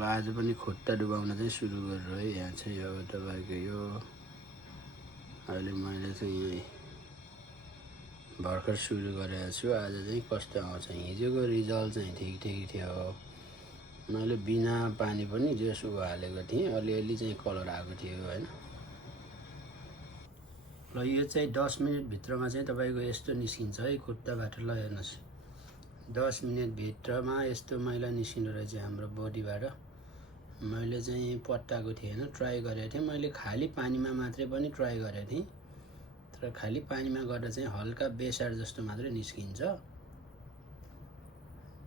ल आज पनि खुट्टा डुबाउन चाहिँ सुरु गरेर है। यहाँ चाहिँ अब तपाईँको यो अहिले मैले चाहिँ यही भर्खर सुरु गरेको छु। आज चाहिँ कस्तो आउँछ, हिजोको रिजल्ट चाहिँ ठिक थियो। मैले बिना पानी पनि जेसो हालेको थिएँ, अलिअलि चाहिँ कलर आएको थियो हैन। ल यो चाहिँ 10 मिनेटभित्रमा चाहिँ तपाईँको यस्तो निस्किन्छ है खुट्टाबाट। ल हेर्नुहोस् 10 मिनेटभित्रमा यस्तो मैला निस्किँदो रहेछ हाम्रो बडीबाट। मैले चाहिँ पट्टाएको थिएँ हैन, ट्राई गरेको थिएँ। मैले खाली पानीमा मात्रै पनि ट्राई गरेको थिएँ, तर खाली पानीमा गर्दा चाहिँ हल्का बेसार जस्तो मात्रै निस्किन्छ।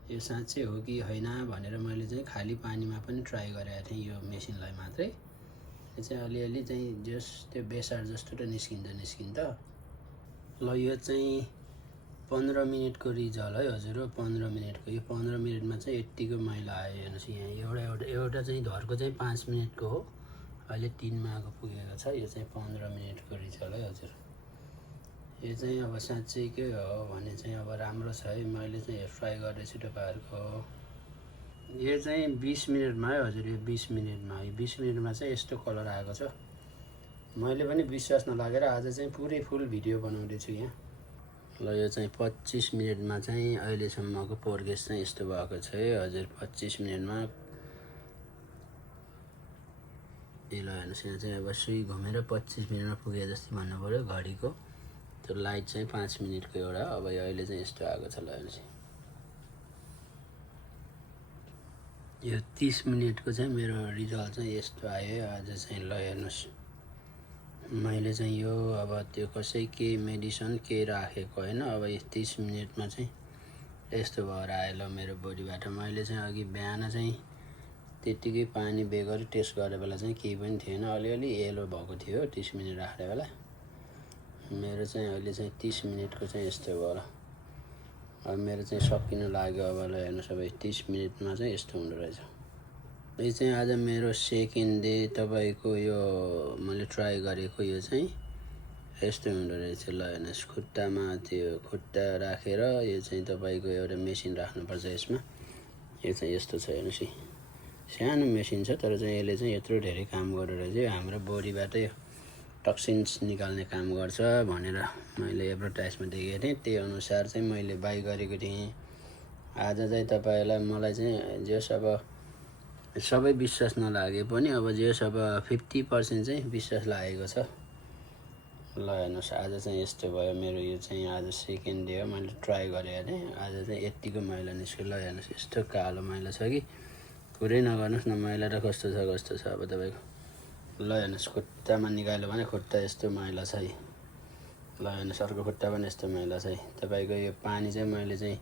यो साँच्चै हो कि होइन भनेर मैले चाहिँ खाली पानीमा पनि ट्राई गरेको थिएँ यो मेसिनलाई मात्रै। यो चाहिँ अलिअलि चाहिँ जस त्यो बेसार जस्तो त निस्किन्छ। ल यो चाहिँ 15 मिनेटको रिजल्ट है हजुर हो। 15 मिनेटको, यो 15 मिनेटमा चाहिँ यतिको मैला आयो। हेर्नुहोस् यहाँ एउटा चाहिँ धर्को चाहिँ 5 मिनेटको हो, अहिले 3 मा आएको पुगेको छ। यो चाहिँ 15 मिनेटको रिजल्ट है हजुर। यो चाहिँ अब साँच्चै के हो भने चाहिँ अब राम्रो छ है। मैले चाहिँ ट्राई गर्दैछु तपाईँहरूको। यो चाहिँ 20 मिनेटमा है हजुर। यो 20 मिनेटमा, यो 20 मिनेटमा चाहिँ यस्तो कलर आएको छ। मैले पनि विश्वास नलागेर आज चाहिँ पुरै फुल भिडियो बनाउँदैछु यहाँ। ल यो चाहिँ 25 मिनेटमा चाहिँ अहिलेसम्मको प्रोग्रेस चाहिँ यस्तो भएको छ है हजुर। 25 मिनेटमा ल हेर्नुहोस् यहाँ चाहिँ अब सुई घुमेर 25 मिनेटमा पुगे जस्तो भन्नु पऱ्यो घडीको। त्यो लाइट चाहिँ 5 मिनेटको एउटा, अब अहिले चाहिँ यस्तो आएको छ। ल हेर्नुहोस् यो 30 मिनेटको चाहिँ मेरो रिजल्ट चाहिँ यस्तो आयो आज चाहिँ। ल हेर्नुहोस् मैले चाहिँ यो अब त्यो कसै के मेडिसिन के राखेको होइन, अब यो 30 मिनेटमा चाहिँ यस्तो भएर आयो। ल मेरो बडीबाट मैले चाहिँ अघि बिहान चाहिँ त्यतिकै पानी बेगर टेस्ट गर्ने बेला चाहिँ केही पनि थिएन, अलिअलि येलो भएको थियो 30 मिनेट राख्ने बेला। मेरो चाहिँ अहिले चाहिँ 30 मिनेटको चाहिँ यस्तो भयो। अब मेरो चाहिँ सकिनु लाग्यो अब। ल हेर्नुहोस् अब 30 मिनेटमा चाहिँ यस्तो हुँदो रहेछ। यो चाहिँ आज मेरो सेकेन्ड डे तपाईँको यो मैले ट्राई गरेको। यो चाहिँ यस्तो हुँदो रहेछ। ल हेर्नुहोस् खुट्टामा त्यो खुट्टा राखेर यो चाहिँ तपाईँको एउटा मेसिन राख्नुपर्छ यसमा। यो चाहिँ यस्तो छ हेर्नुहोस् है, सानो मेसिन छ तर चाहिँ यसले चाहिँ यत्रो धेरै काम गर्दो रहेछ। हाम्रो बडीबाट यो टक्सिन्स निकाल्ने काम गर्छ भनेर मैले एडभर्टाइजमा देखेको थिएँ, त्यही अनुसार चाहिँ मैले बाई गरेको थिएँ। आज चाहिँ तपाईँलाई मलाई चाहिँ जस अब सबै विश्वास नलागे पनि अब जस अब 50% चाहिँ विश्वास लागेको छ। ल हेर्नुहोस् आज चाहिँ यस्तो भयो मेरो। यो चाहिँ आज सेकेन्ड डे हो, मैले ट्राई गरेको थिएँ। आज चाहिँ यतिको मैला निस्क्यो। ल हेर्नुहोस् यस्तो कालो मैला छ कि कुरै नगर्नुहोस् न, मैला र कस्तो छ अब तपाईँको। ल हेर्नुहोस् खुट्टामा निकाल्यो भने खुट्टा यस्तो मैला छ है। ल हेर्नुहोस् अर्को खुट्टा पनि यस्तो मैला छ है। तपाईँको यो पानी चाहिँ मैले चाहिँ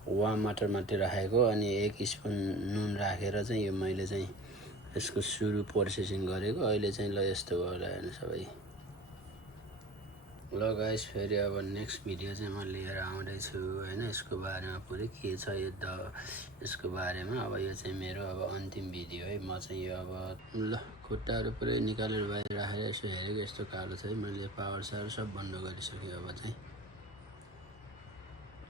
वार्म वाटर मात्रै राखेको, अनि 1 स्पुन नुन राखेर चाहिँ यो मैले चाहिँ यसको सुरु प्रोसेसिङ गरेको। अहिले चाहिँ ल यस्तो भयो। ल हेर्नुहोस् सबै। ल गाइस फेरि अब नेक्स्ट भिडियो चाहिँ म लिएर आउँदैछु होइन। यसको बारेमा पुरै के छ यसको बारेमा। अब यो चाहिँ मेरो अब अन्तिम भिडियो है। म चाहिँ यो अब ल खुट्टाहरू पुरै निकालेर बाहिर राखेर यसो हेरेको यस्तो कालो छ है। मैले पावर सावर सब बन्द गरिसकेँ अब चाहिँ।